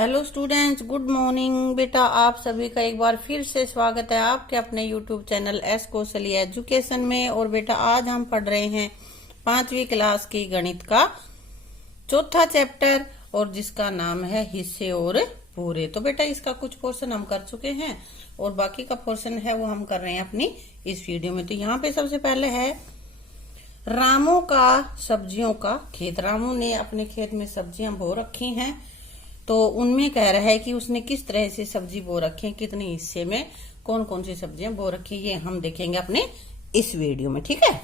Hello students, good morning. बेटा आप सभी का एक बार फिर से स्वागत है आपके अपने यूट्यूब चैनल एस कौशली एजुकेशन में। और बेटा आज हम पढ़ रहे हैं 5वीं क्लास की गणित का चौथा चैप्टर और जिसका नाम है हिस्से और पूरे। तो बेटा इसका कुछ पोर्शन हम कर चुके हैं और बाकी का पोर्शन है वो हम कर रहे हैं अपनी इस वीडियो में। तो यहाँ पे सबसे पहले है रामू का सब्जियों का खेत। रामू ने अपने खेत में सब्जियां बो रखी हैं, तो उनमें कह रहा है कि उसने किस तरह से सब्जी बो रखी है, कितने हिस्से में कौन कौन सी सब्जियां बो रखी है, ये हम देखेंगे अपने इस वीडियो में। ठीक है।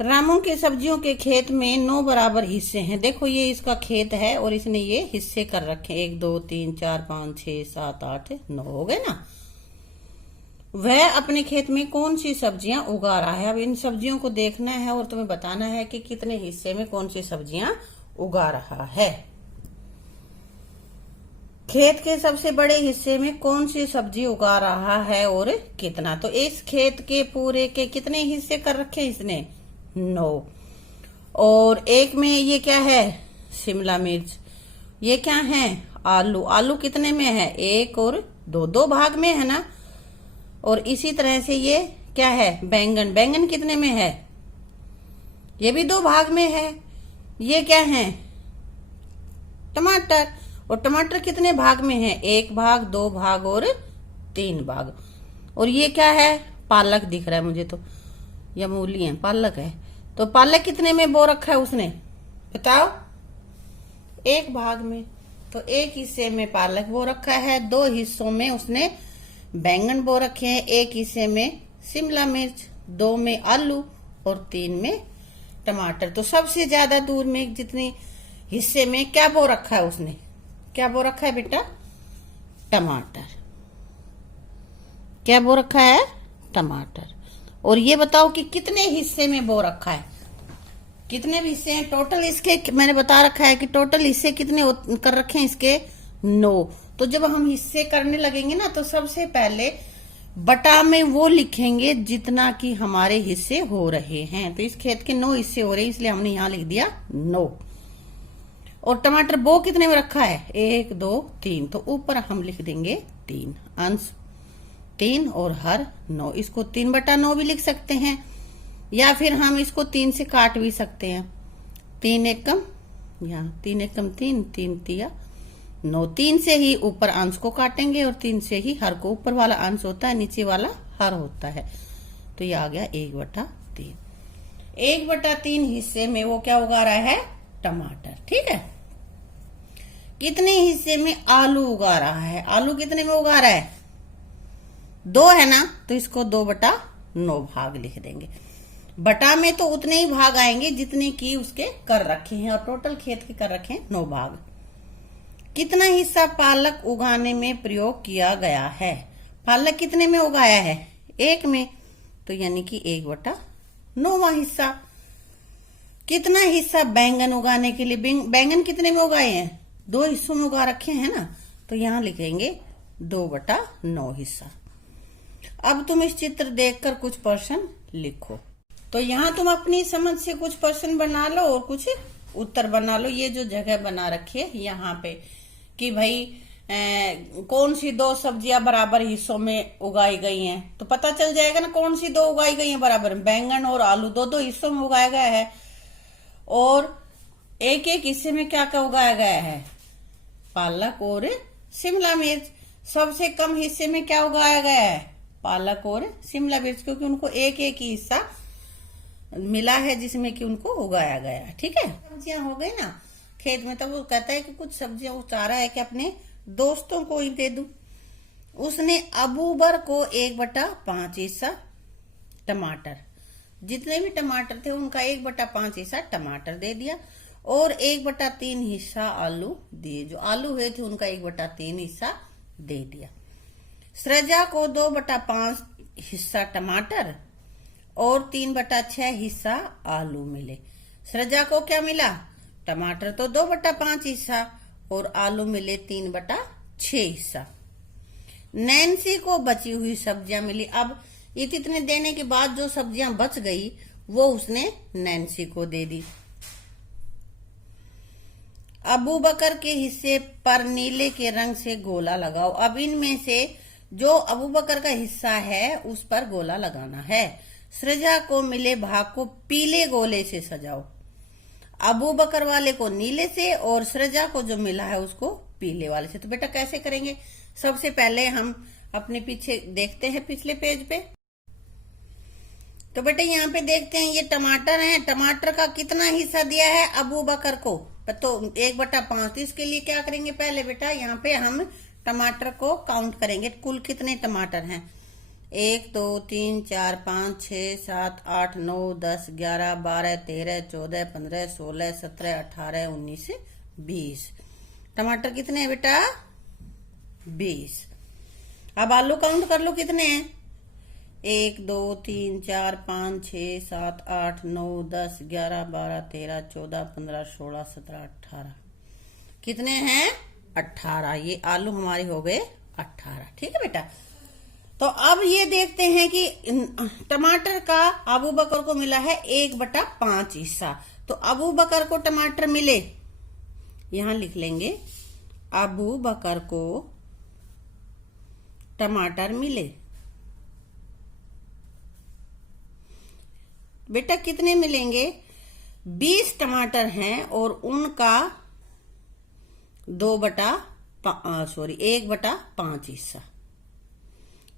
रामू के सब्जियों के खेत में 9 बराबर हिस्से हैं। देखो ये इसका खेत है और इसने ये हिस्से कर रखे 1 2 3 4 5 6 7 8 9 हो गए ना। वह अपने खेत में कौन सी सब्जियां उगा रहा है। अब इन सब्जियों को देखना है और तुम्हें बताना है कि कितने हिस्से में कौन सी सब्जियां उगा रहा है। खेत के सबसे बड़े हिस्से में कौन सी सब्जी उगा रहा है और कितना। तो इस खेत के पूरे के कितने हिस्से कर रखे इसने 9। और एक में ये क्या है शिमला मिर्च, ये क्या है आलू। आलू कितने में है 1 और 2, 2 भाग में है ना। और इसी तरह से ये क्या है बैंगन, बैंगन कितने में है, ये भी 2 भाग में है। ये क्या है टमाटर, और टमाटर कितने भाग में है 1 भाग 2 भाग और 3 भाग। और ये क्या है पालक दिख रहा है मुझे, तो या मूली है पालक है। तो पालक कितने में बो रखा है उसने बताओ 1 भाग में। तो 1 हिस्से में पालक बो रखा है, 2 हिस्सों में उसने बैंगन बो रखे हैं, 1 हिस्से में शिमला मिर्च, 2 में आलू और 3 में टमाटर। तो सबसे ज्यादा दूर में जितने हिस्से में क्या बो रखा है उसने, क्या बो रखा है बेटा टमाटर। क्या बो रखा है टमाटर। और ये बताओ कि कितने हिस्से में बो रखा है, कितने हिस्से हैं टोटल इसके। मैंने बता रखा है कि टोटल हिस्से कितने कर रखे हैं इसके 9। तो जब हम हिस्से करने लगेंगे ना तो सबसे पहले बटा में वो लिखेंगे जितना कि हमारे हिस्से हो रहे हैं। तो इस खेत के 9 हिस्से हो रहे हैं इसलिए हमने यहां लिख दिया 9। और टमाटर बो कितने में रखा है 1 2 3, तो ऊपर हम लिख देंगे 3 अंश 3 और हर 9। इसको 3/9 भी लिख सकते हैं या फिर हम इसको 3 से काट भी सकते हैं। 3 एकम यहाँ 3 एकम 3 3 तिया 9। 3 से ही ऊपर अंश को काटेंगे और 3 से ही हर को। ऊपर वाला अंश होता है नीचे वाला हर होता है। तो ये आ गया 1/3। 1/3 हिस्से में वो क्या उगा रहा है टमाटर। ठीक है। कितने हिस्से में आलू उगा रहा है, आलू कितने में उगा रहा है 2 है ना, तो इसको 2/9 भाग लिख देंगे। बटा में तो उतने ही भाग आएंगे जितने की उसके कर रखे हैं, और टोटल खेत के कर रखे हैं 9 भाग। कितना हिस्सा पालक उगाने में प्रयोग किया गया है। पालक कितने में उगाया है 1 में, तो यानी कि 1/9वां हिस्सा। कितना हिस्सा बैंगन उगाने के लिए, बैंगन कितने में उगाए हैं 2 हिस्सों में उगा रखे हैं ना, तो यहां लिखेंगे 2/9 हिस्सा। अब तुम इस चित्र देखकर कुछ प्रश्न लिखो। तो यहाँ तुम अपनी समझ से कुछ प्रश्न बना लो और कुछ उत्तर बना लो। ये जो जगह बना रखी है यहाँ पे कि भाई कौन सी 2 सब्जियां बराबर हिस्सों में उगाई गई हैं, तो पता चल जाएगा ना कौन सी 2 उगाई गई हैं बराबर। बैंगन और आलू 2 हिस्सों में उगाया गया है, और एक हिस्से में क्या क्या उगाया गया है पालक और शिमला मिर्च। सबसे कम हिस्से में क्या उगाया गया है पालक और शिमला मिर्च, क्योंकि उनको एक ही हिस्सा मिला है जिसमें कि उनको उगाया गया है। ठीक है। सब्जियां हो गई ना खेत में, तब वो कहता है कि कुछ सब्जियां वो चाह रहा है कि अपने दोस्तों को ही दे दूं। उसने अबूबर को 1/5 हिस्सा टमाटर, जितने भी टमाटर थे उनका 1/5 हिस्सा टमाटर दे दिया, और 1/3 हिस्सा आलू दिए। जो आलू हुए थे उनका 1/3 हिस्सा दे दिया। सृजा को 2/5 हिस्सा टमाटर और 3/6 हिस्सा आलू मिले। सृजा को क्या मिला टमाटर तो 2/5 हिस्सा और आलू मिले 3/6 हिस्सा। नैन्सी को बची हुई सब्जियां मिली। अब इतने देने के बाद जो सब्जियां बच गई वो उसने नैन्सी को दे दी। अबू बकर के हिस्से पर नीले के रंग से गोला लगाओ। अब इनमें से जो अबू बकर का हिस्सा है उस पर गोला लगाना है। सृजा को मिले भाग को पीले गोले से सजाओ। अबू बकर वाले को नीले से और सृजा को जो मिला है उसको पीले वाले से। तो बेटा कैसे करेंगे? सबसे पहले हम अपने पीछे देखते हैं, पिछले पेज पे। तो बेटा यहाँ पे देखते हैं, ये टमाटर है। टमाटर का कितना हिस्सा दिया है अबू बकर को? तो 1/5। तो इसके लिए क्या करेंगे? पहले बेटा यहाँ पे हम टमाटर को काउंट करेंगे, कुल कितने टमाटर हैं। 1 2 3 4 5 6 7 8 9 10 11 12 13 14 15 16 17 18 19 20 टमाटर कितने हैं बेटा? 20। अब आलू काउंट कर लो कितने हैं। 1 2 3 4 5 6 7 8 9 10 11 12 13 14 15 16 17 18 कितने हैं? 18। ये आलू हमारे हो गए 18। ठीक है बेटा। तो अब ये देखते हैं कि टमाटर का अबू बकर को मिला है 1/5 हिस्सा। तो अबू बकर को टमाटर मिले, यहां लिख लेंगे अबू बकर को टमाटर मिले। बेटा कितने मिलेंगे? 20 टमाटर हैं और उनका 1/5 हिस्सा।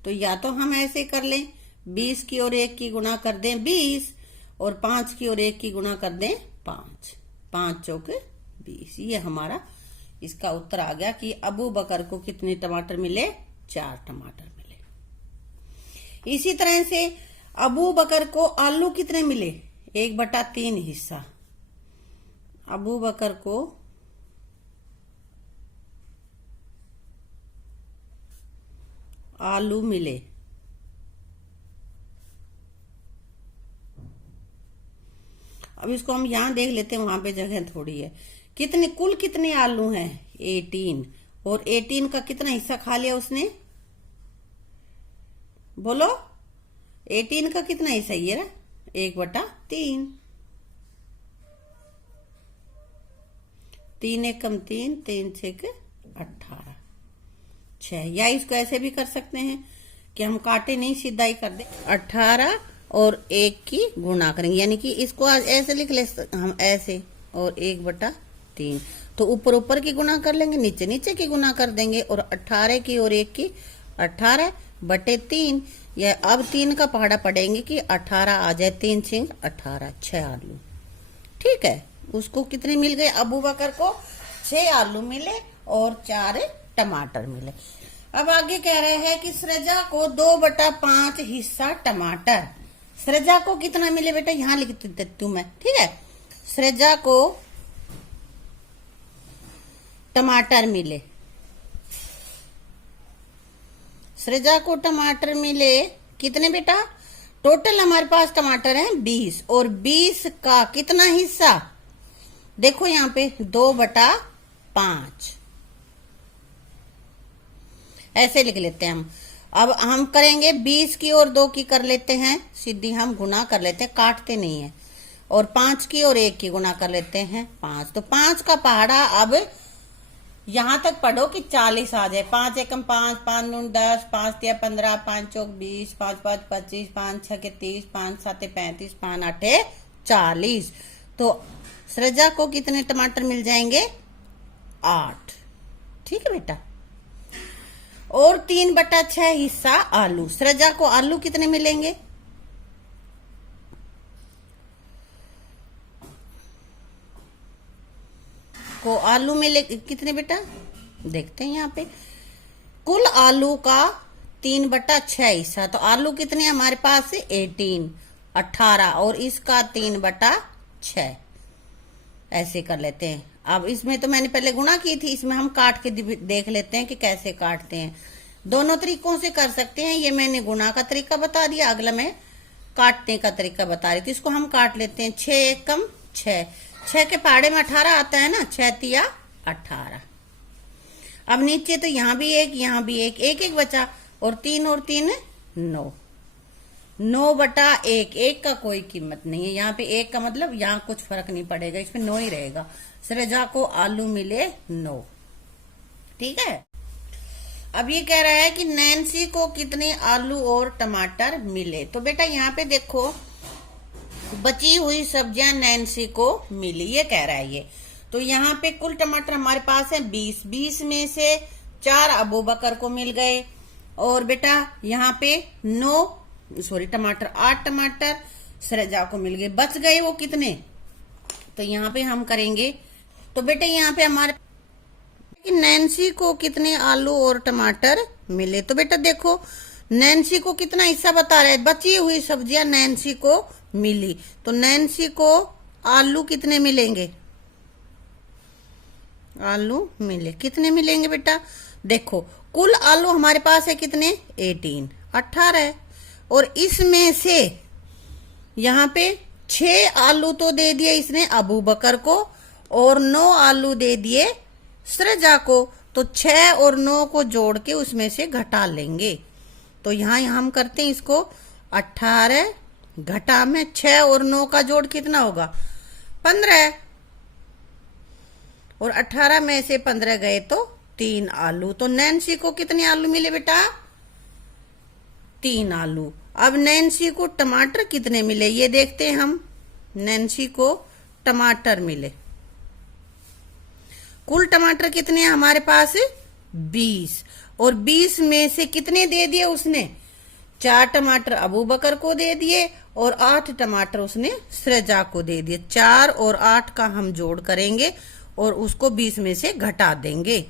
तो या तो हम ऐसे कर लें, 20 की और 1 की गुणा कर दें 20 और 5 की और 1 की गुणा कर दें 5। 5 चौके 20। ये हमारा इसका उत्तर आ गया कि अबू बकर को कितने टमाटर मिले? 4 टमाटर मिले। इसी तरह से अबू बकर को आलू कितने मिले? 1/3 हिस्सा। अबू बकर को आलू मिले। अब इसको हम यहां देख लेते हैं, वहां पे जगह थोड़ी है। कितने कुल कितने आलू हैं? 18। और 18 का कितना हिस्सा खा लिया उसने? बोलो 18 का कितना हिस्सा? ये रहा 1/3। 3 1 कम 3 3 6 18 6। या इसको ऐसे भी कर सकते हैं कि हम काटे नहीं, सीधा ही कर दे। 18 और 1 की गुणा करेंगे, यानी कि इसको आज ऐसे लिख ले हम, ऐसे, और 1/3। तो ऊपर ऊपर की गुणा कर लेंगे, नीचे नीचे की गुणा कर देंगे, और 18 की और 1 की 18/3। या अब 3 का पहाड़ा पड़ेंगे कि 18 आ जाए, 3 6 18, 6 आलू। ठीक है। उसको कितने मिल गए? अबू बकर को 6 आलू मिले और 4 टमाटर मिले। अब आगे कह रहे हैं कि सृजा को 2/5 हिस्सा टमाटर। सृजा को कितना मिले बेटा? यहां लिख देती हूं मैं। ठीक है। सृजा को टमाटर मिले। सृजा को टमाटर मिले कितने बेटा? टोटल हमारे पास टमाटर हैं 20 और 20 का कितना हिस्सा? देखो यहां पे 2/5 ऐसे लिख लेते हैं हम। अब हम करेंगे 20 की और 2 की कर लेते हैं, सीधी हम गुना कर लेते हैं, काटते नहीं है। और 5 की और 1 की गुना कर लेते हैं 5। तो 5 का पहाड़ा अब यहां तक पढ़ो कि 40 आ जाए। 5 एकम 5 5 9 10 5 3 15 5 चौक 20 5 5 25 5 6 30 5 7 35 5 8 40। तो सृजा को कितने टमाटर मिल जाएंगे? 8। ठीक है बेटा। और 3/6 हिस्सा आलू। सृजा को आलू कितने मिलेंगे? को आलू मिले कितने बेटा? देखते हैं यहाँ पे। कुल आलू का 3/6 हिस्सा। तो आलू कितने हमारे पास है? 18 और इसका 3/6 ऐसे कर लेते हैं। अब इसमें तो मैंने पहले गुणा की थी, इसमें हम काट के देख लेते हैं कि कैसे काटते हैं। दोनों तरीकों से कर सकते हैं। ये मैंने गुणा का तरीका बता दिया, अगला मैं काटने का तरीका बता रही थी। इसको हम काट लेते हैं। 6 एकम 6, 6 के पहाड़े में 18 आता है ना, 6 तिया 18। अब नीचे तो यहां भी एक, यहां भी एक, एक एक बचा, और 3 9। 9/1, 1 का कोई कीमत नहीं है यहाँ पे। 1 का मतलब यहाँ कुछ फर्क नहीं पड़ेगा, इसमें 9 ही रहेगा। सरेजा को आलू मिले 9। ठीक है। अब ये कह रहा है कि नैन्सी को कितने आलू और टमाटर मिले। तो बेटा यहाँ पे देखो, बची हुई सब्जियां नैन्सी को मिली, ये कह रहा है ये। तो यहाँ पे कुल टमाटर हमारे पास है 20 में से 4 अबू बकर को मिल गए। और बेटा यहाँ पे 8 टमाटर सरेजा को मिल गए। बच गए वो कितने, तो यहाँ पे हम करेंगे। तो बेटा यहाँ पे हमारे कि नैन्सी को कितने आलू और टमाटर मिले। तो बेटा देखो, नैन्सी को कितना हिस्सा बता रहा है, बची हुई सब्जियां नैन्सी को मिली। तो नैन्सी को आलू कितने मिलेंगे, आलू मिले। कितने मिलेंगे बेटा, देखो कुल आलू हमारे पास है कितने, 18। और इसमें से यहाँ पे 6 आलू तो दे दिए इसने अबू बकर को, और 9 आलू दे दिए सरेजा को। तो 6 और 9 को जोड़ के उसमें से घटा लेंगे। तो यहाँ हम करते हैं इसको, 18 घटा में 6 और 9 का जोड़ कितना होगा, 15। और 18 में से 15 गए तो 3 आलू। तो नैन्सी को कितने आलू मिले बेटा, 3 आलू। अब नैन्सी को टमाटर कितने मिले ये देखते हैं हम। नैन्सी को टमाटर मिले, कुल टमाटर कितने हैं हमारे पास, 20। और 20 में से कितने दे दिए उसने, 4 टमाटर अबू बकर को दे दिए और 8 टमाटर उसने सरेजा को दे दिए। 4 और 8 का हम जोड़ करेंगे और उसको 20 में से घटा देंगे।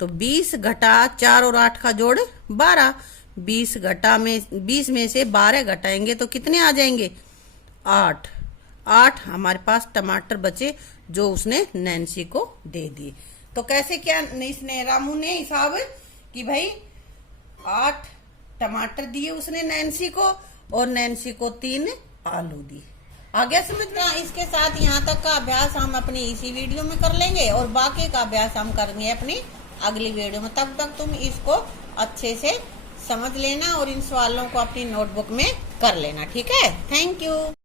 तो 20 घटा 4 और 8 का जोड़ 12। 20 में से 12 घटाएंगे तो कितने आ जाएंगे, 8 हमारे पास टमाटर बचे जो उसने नैन्सी को दे दिए। तो कैसे क्या इसने, रामू ने हिसाब कि भाई 8 टमाटर दिए उसने नैन्सी को और नैन्सी को 3 आलू दिए। आ गया समझ में। इसके साथ यहाँ तक का अभ्यास हम अपनी इसी वीडियो में कर लेंगे और बाकी का अभ्यास हम करेंगे अपनी अगली वीडियो में। तब तक तुम इसको अच्छे से समझ लेना और इन सवालों को अपनी नोटबुक में कर लेना। ठीक है, थैंक यू।